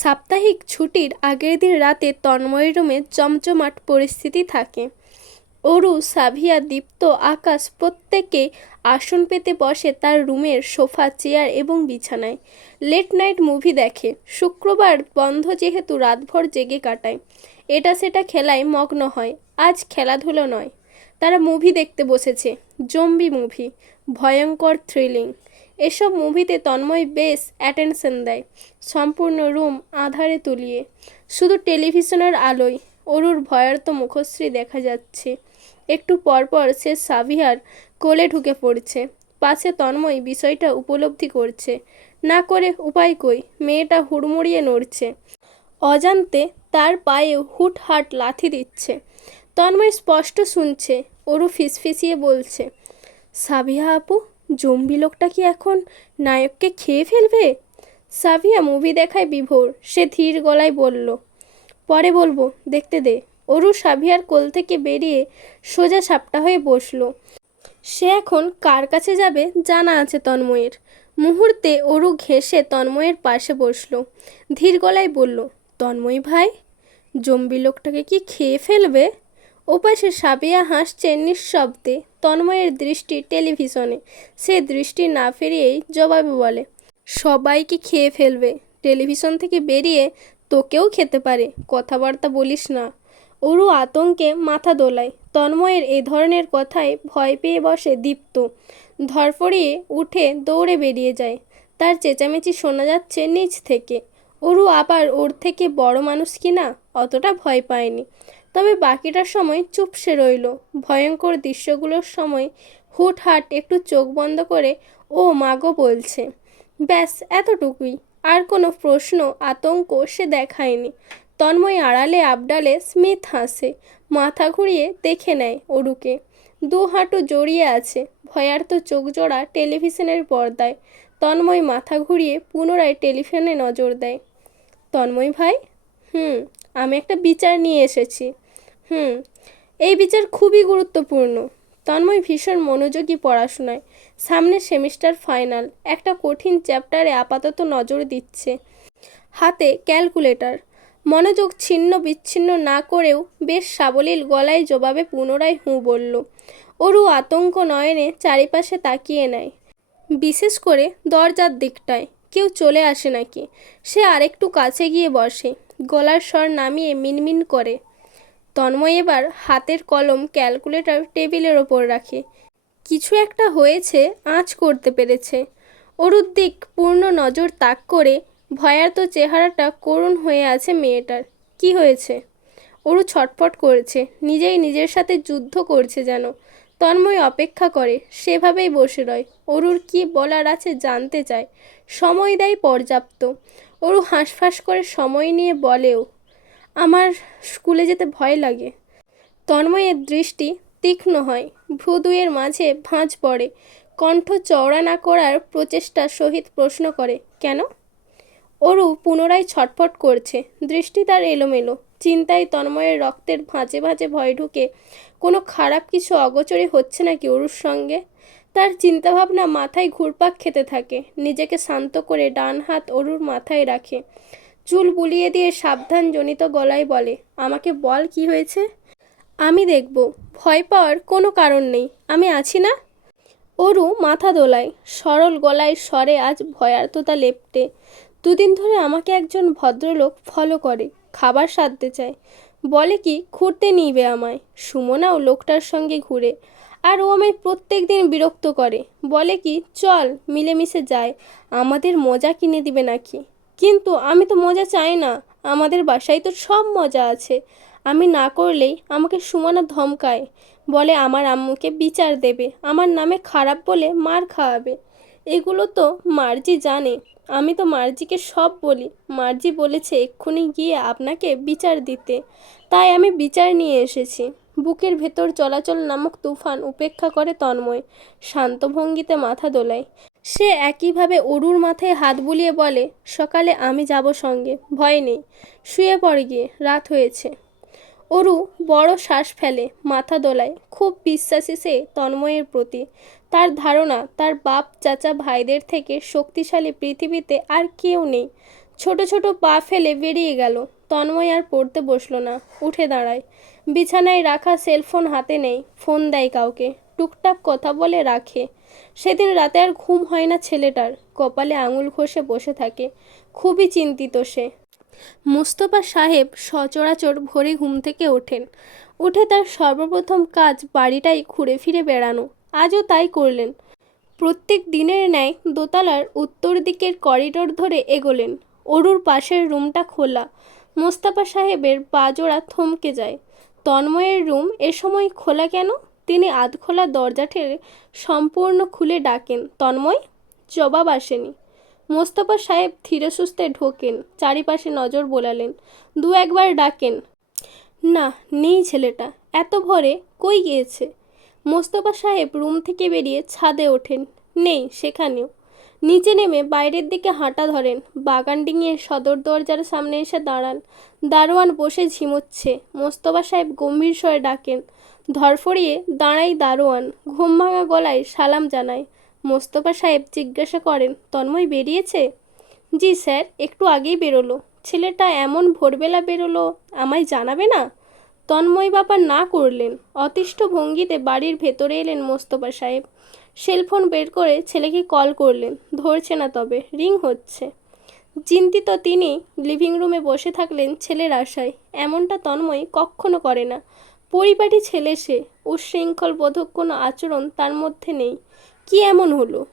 সাপ্তাহিক ছুটির আগের দিন রাতে তন্ময়ের রুমে জমজমাট পরিস্থিতি থাকে। অরু, সাভিয়া, দীপ্ত, আকাশ প্রত্যেকে আসন পেতে বসে তার রুমের সোফা, চেয়ার এবং বিছানায়। লেট নাইট মুভি দেখে। শুক্রবার বন্ধ যেহেতু রাতভর জেগে কাটায়। এটা সেটা খেলায় মগ্ন হয়। আজ খেলাধুলো নয়, তারা মুভি দেখতে বসেছে। জম্বি মুভি, ভয়ঙ্কর, থ্রিলিং। এসব মুভিতে তন্ময় বেশ অ্যাটেনশন দেয়। সম্পূর্ণ রুম আঁধারে তলিয়ে শুধু টেলিভিশনের আলোয় অরুর ভয়ার্ত মুখশ্রী দেখা যাচ্ছে। একটু পরপর সে সাভিয়ার কোলে ঢুকে পড়ছে। পাশে তন্ময় বিষয়টা উপলব্ধি করছে। না করে উপায় কই, মেয়েটা হুড়মুড়িয়ে নড়ছে। অজান্তে তার পায়ে হুটহাট লাথি দিচ্ছে। তন্ময় স্পষ্ট শুনছে। অরু ফিসফিসিয়ে বলছে, সাভিয়া আপু, জম্বি লোকটা কি এখন নায়ককে খেয়ে ফেলবে? সাভিয়া মুভি দেখায় বিভোর। সে ধীর গলায় বলল, পরে বলবো, দেখতে দে। অরু সাভিয়ার কোল থেকে বেরিয়ে সোজা সাপটা হয়ে বসলো। সে এখন কার কাছে যাবে জানা আছে তন্ময়ের। মুহূর্তে অরু ঘেঁষে তন্ময়ের পাশে বসলো। ধীর গলায় বলল, তন্ময় ভাই, জম্বি লোকটাকে কি খেয়ে ফেলবে? ওপাশে সাবিয়া হাসছে নিঃশব্দে। তন্ময়ের দৃষ্টি টেলিভিশনে। সে দৃষ্টি না ফিরিয়েই জবাবে বলে, সবাইকে খেয়ে ফেলবে। টেলিভিশন থেকে বেরিয়ে তোকেও খেতে পারে। কথাবার্তা বলিস না। অরু আতঙ্কে মাথা দোলায়। তন্ময়ের এ ধরনের কথায় ভয় পেয়ে বসে দীপ্ত। ধরফড়িয়ে উঠে দৌড়ে বেরিয়ে যায়। তার চেঁচামেচি শোনা যাচ্ছে নিচ থেকে। অরু আবার ওর থেকে বড় মানুষ কিনা অতটা ভয় পায়নি। তবে বাকিটার সময় চুপসে রইল। ভয়ঙ্কর দৃশ্যগুলোর সময় হুটহাট একটু চোখ বন্ধ করে ও মাগো বলছে। ব্যাস, এতটুকুই। আর কোনো প্রশ্ন, আতঙ্ক সে দেখায়নি। তন্ময় আড়ালে আবডালে স্মিথ হাসে। মাথা ঘুরিয়ে দেখে নেয় অরুকে। দু হাঁটু জড়িয়ে আছে, ভয়ার্ত চোখ জোড়া টেলিভিশনের পর্দায়। তন্ময় মাথা ঘুরিয়ে পুনরায় টেলিভিশনে নজর দেয়। তন্ময় ভাই, আমি একটা বিচার নিয়ে এসেছি। এই বিচার খুবই গুরুত্বপূর্ণ। তন্ময় ভীষণ মনোযোগী পড়াশোনায়। সামনে সেমিস্টার ফাইনাল। একটা কঠিন চ্যাপ্টারে আপাতত নজর দিচ্ছে। হাতে ক্যালকুলেটর। মনোযোগ ছিন্ন বিচ্ছিন্ন না করেও বেশ সাবলীল গলায় জবাবে পুনরায় বলল। অরু আতঙ্ক নয়নে চারিপাশে তাকিয়ে নেয়, বিশেষ করে দরজার দিকটায় কেউ চলে আসে নাকি। সে আরেকটু কাছে গিয়ে বসে। গলার স্বর নামিয়ে মিনমিন করে। তন্ময় এবার হাতের কলম ক্যালকুলেটর টেবিলের ওপর রাখে। কিছু একটা হয়েছে, আঁচ করতে পেরেছে। অরুর দিক পূর্ণ নজর তাক করে। ভয়ার্ত চেহারাটা করুণ হয়ে আছে মেয়েটার। কি হয়েছে? অরু ছটফট করছে। নিজেই নিজের সাথে যুদ্ধ করছে যেন। তন্ময় অপেক্ষা করে, সেভাবেই বসে রয়। অরুর কি বলার আছে জানতে চায়। সময় দেয় পর্যাপ্ত। অরু হাঁসফাঁস করে সময় নিয়ে বলেও, আমার স্কুলে যেতে ভয় লাগে। তন্ময়ের দৃষ্টি তীক্ষ্ণ হয়। ভ্রু দুয়ের মাঝে ভাঁজ পড়ে। কণ্ঠ চওড়া না করার প্রচেষ্টা সহিত প্রশ্ন করে, কেন? অরু পুনরায় ছটফট করছে। দৃষ্টি তার এলোমেলো। চিন্তায় তন্ময়ের রক্তের ভাঁজে ভাঁজে ভয় ঢুকে কোনো খারাপ কিছু অগোচরে হচ্ছে নাকি অরুর সঙ্গে। তার চিন্তাভাবনা মাথায় ঘুরপাক খেতে থাকে। নিজেকে শান্ত করে ডান হাত অরুর মাথায় রাখে। চুল বুলিয়ে দিয়ে সাবধানজনিত গলায় বলে, আমাকে বল, কি হয়েছে? আমি দেখব। ভয় পাওয়ার কোনো কারণ নেই, আমি আছি না। অরু মাথা দোলায়। সরল গলায় স্বরে আজ ভয়ার্ততা লেপ্টে। দুদিন ধরে আমাকে একজন ভদ্রলোক ফলো করে, খাবার সাধতে চায়। বলে কি ঘুরতে নিবে আমায়। সুমনাও লোকটার সঙ্গে ঘুরে। আর ও আমায় প্রত্যেক দিন বিরক্ত করে। বলে কি চল মিলেমিশে যায়, আমাদের মজা কিনে দিবে নাকি। কিন্তু আমি তো মজা চাই না। আমাদের বাসায় তো সব মজা আছে। আমি না করলেই আমাকে সুমনা ধমকায়। বলে আমার আম্মুকে বিচার দেবে, আমার নামে খারাপ বলে মার খাওয়াবে। এগুলো তো মার্জি জানে। আমি তো মার্জিকে সব বলি। মার্জি বলেছে এক্ষুনি গিয়ে আপনাকে বিচার দিতে। তাই আমি বিচার নিয়ে এসেছি। বুকের ভেতর চলাচল নামক তুফান উপেক্ষা করে তন্ময়। শান্ত ভঙ্গিতে মাথা দোলায়। সে একইভাবে অরুর মাথায় হাত বুলিয়ে বলে, সকালে আমি যাব সঙ্গে, ভয় নেই। শুয়ে পড়ে গিয়ে, রাত হয়েছে। অরু বড় শ্বাস ফেলে, মাথা দোলায়। খুব বিশ্বাসী সে তন্ময়ের প্রতি। তার ধারণা তার বাপ চাচা ভাইদের থেকে শক্তিশালী পৃথিবীতে আর কেউ নেই। ছোট ছোট পা ফেলে বেরিয়ে গেল। তন্ময় আর পড়তে বসলো না, উঠে দাঁড়ায়। বিছানায় রাখা সেলফোন হাতে নেই, ফোন দেয় কাউকে, টুকটাক কথা বলে রাখে। সেদিন রাতে আর ঘুম হয় না ছেলেটার, কপালে আঙুল ঘষে বসে থাকে। খুবই চিন্তিত সে। মুস্তফা সাহেব সচরাচর ভোরে ঘুম থেকে ওঠেন। উঠে তার সর্বপ্রথম কাজ বাড়িটাই ঘুরে ফিরে বেড়ানো। আজও তাই করলেন। প্রত্যেক দিনের ন্যায় দোতলার উত্তর দিকের করিডোর ধরে এগোলেন। অরুর পাশের রুমটা খোলা। মোস্তফা সাহেবের পা জোড়া থমকে যায়। তন্ময়ের রুম এ সময় খোলা কেন? তিনি আধখোলা দরজা ঠেলে সম্পূর্ণ খুলে ডাকেন, তন্ময়। জবাব আসেনি। মোস্তফা সাহেব ধীরে সুস্থে ঢোকেন, চারিপাশে নজর বোলালেন, দু একবার ডাকেন। না, নেই ছেলেটা। এত ভোরে কই গিয়েছে? মোস্তফা সাহেব রুম থেকে বেরিয়ে ছাদে ওঠেন। নেই সেখানেও। নিচে নেমে বাইরের দিকে হাঁটা ধরেন। বাগান ডিঙিয়ে সদর দরজার সামনে এসে দাঁড়ান। দারোয়ান বসে ঝিমোচ্ছে। মোস্তফা সাহেব গম্ভীর স্বরে ডাকেন। ধরফড়িয়ে দাঁড়াই দারোয়ান, ঘুম ভাঙা গলায় সালাম জানায়। মোস্তফা সাহেব জিজ্ঞাসা করেন, তন্ময় বেরিয়েছে? জি স্যার, একটু আগেই বেরোলো। ছেলেটা এমন ভোরবেলা বেরোলো, আমায় জানাবে না? তন্ময় বাবা না করলেন। অতিষ্ঠ ভঙ্গিতে বাড়ির ভেতরে এলেন মোস্তফা সাহেব। সেলফোন বের করে ছেলেকে কল করলেন। ধরছে না, তবে রিং হচ্ছে। চিন্তিত তিনি লিভিং রুমে বসে থাকলেন ছেলের আশায়। এমনটা তন্ময় কখনো করে না। পরিপাটি ছেলে সে, উচ্ছৃঙ্খল বোধক কোনো আচরণ তার মধ্যে নেই। কি এমন হলো?